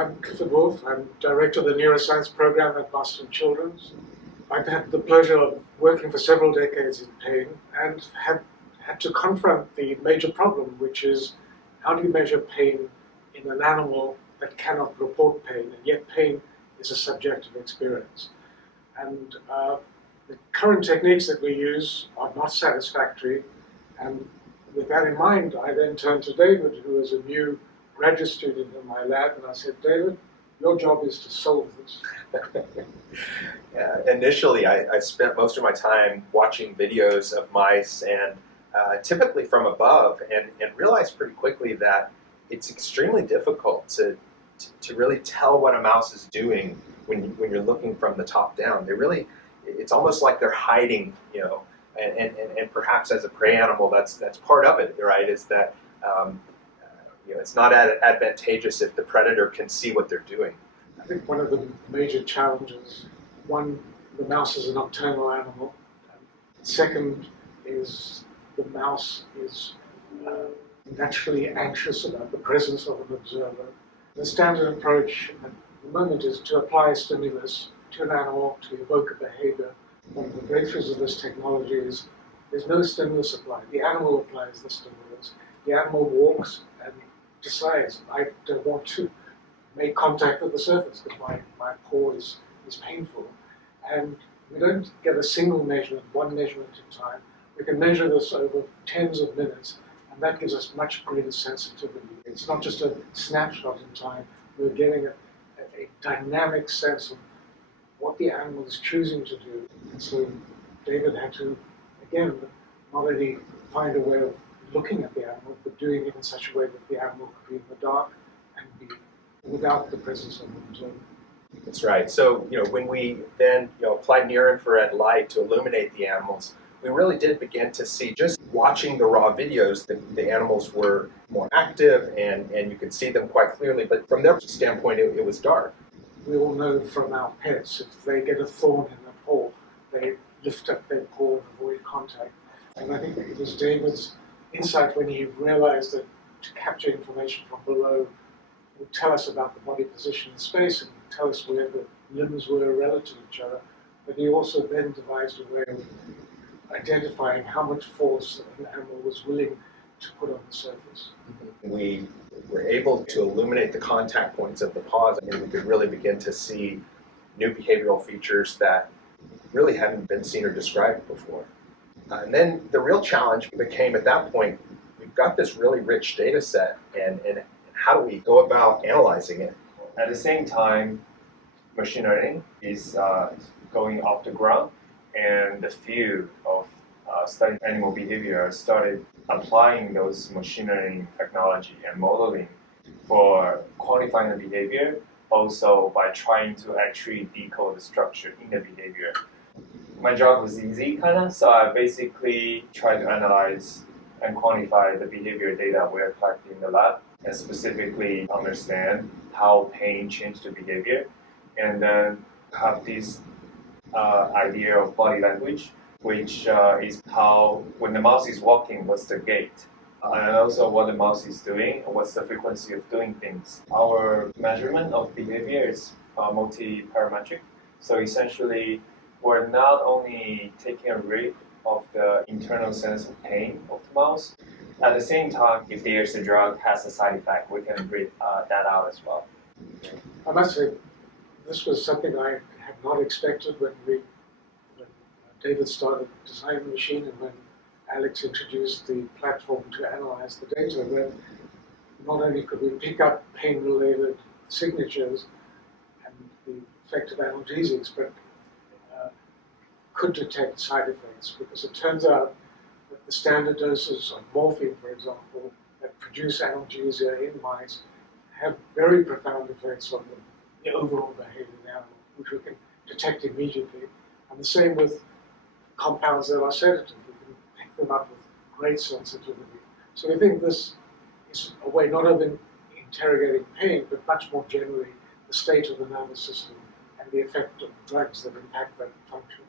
I'm Clifford Wolf. I'm director of the neuroscience program at Boston Children's. I've had the pleasure of working for several decades in pain and had to confront the major problem, which is how do you measure pain in an animal that cannot report pain, and yet pain is a subjective experience. And the current techniques that we use are not satisfactory. And with that in mind, I then turned to David, who is a new graduate student in my lab, and I said, David, your job is to solve this. Yeah, initially, I spent most of my time watching videos of mice, and typically from above, and realized pretty quickly that it's extremely difficult to really tell what a mouse is doing when you're looking from the top down. It's almost like they're hiding, and perhaps as a prey animal, that's part of it, right? Is that it's not advantageous if the predator can see what they're doing. I think one of the major challenges, one, the mouse is a nocturnal animal. Second is the mouse is naturally anxious about the presence of an observer. The standard approach at the moment is to apply a stimulus to an animal to evoke a behavior. One of the breakthroughs of this technology is there's no stimulus applied. The animal applies the stimulus. The animal walks and decides, I don't want to make contact with the surface because my paw is painful. And we don't get a single measurement, one measurement in time. We can measure this over tens of minutes, and that gives us much greater sensitivity. It's not just a snapshot in time. We're getting a dynamic sense of what the animal is choosing to do. And so David had to, again, not only find a way of looking at the animal, but doing it in such a way that the animal could be in the dark and be without the presence of the observer. That's right. So, when we then, applied near-infrared light to illuminate the animals, we really did begin to see, just watching the raw videos, the animals were more active and you could see them quite clearly. But from their standpoint, it was dark. We all know from our pets, if they get a thorn in their paw, they lift up their paw and avoid contact. And I think it was David's insight when he realized that to capture information from below would tell us about the body position in space and tell us where the limbs were relative to each other. But he also then devised a way of identifying how much force an animal was willing to put on the surface. We were able to illuminate the contact points of the paws, and we could really begin to see new behavioral features that really hadn't been seen or described before. And then the real challenge became, at that point, we've got this really rich data set, and how do we go about analyzing it? At the same time, machine learning is going off the ground, and the field of studying animal behavior started applying those machine learning technology and modeling for quantifying the behavior, also by trying to actually decode the structure in the behavior. My job was easy, so I basically tried to analyze and quantify the behavior data we're collecting in the lab, and specifically understand how pain changed the behavior, and then have this idea of body language, which is how, when the mouse is walking, what's the gait, and also what the mouse is doing, and what's the frequency of doing things. Our measurement of behavior is multi-parametric, so essentially we're not only taking a read of the internal sense of pain of the mouse, at the same time, if there's a drug has a side effect, we can read that out as well. I must say, this was something I had not expected when David started designing the machine and when Alex introduced the platform to analyze the data. That not only could we pick up pain-related signatures and the effect of analgesics, but could detect side effects, because it turns out that the standard doses of morphine, for example, that produce analgesia in mice have very profound effects on the overall behavior of the animal, which we can detect immediately. And the same with compounds that are sedative. We can pick them up with great sensitivity. So we think this is a way not of interrogating pain, but much more generally the state of the nervous system and the effect of drugs that impact that function.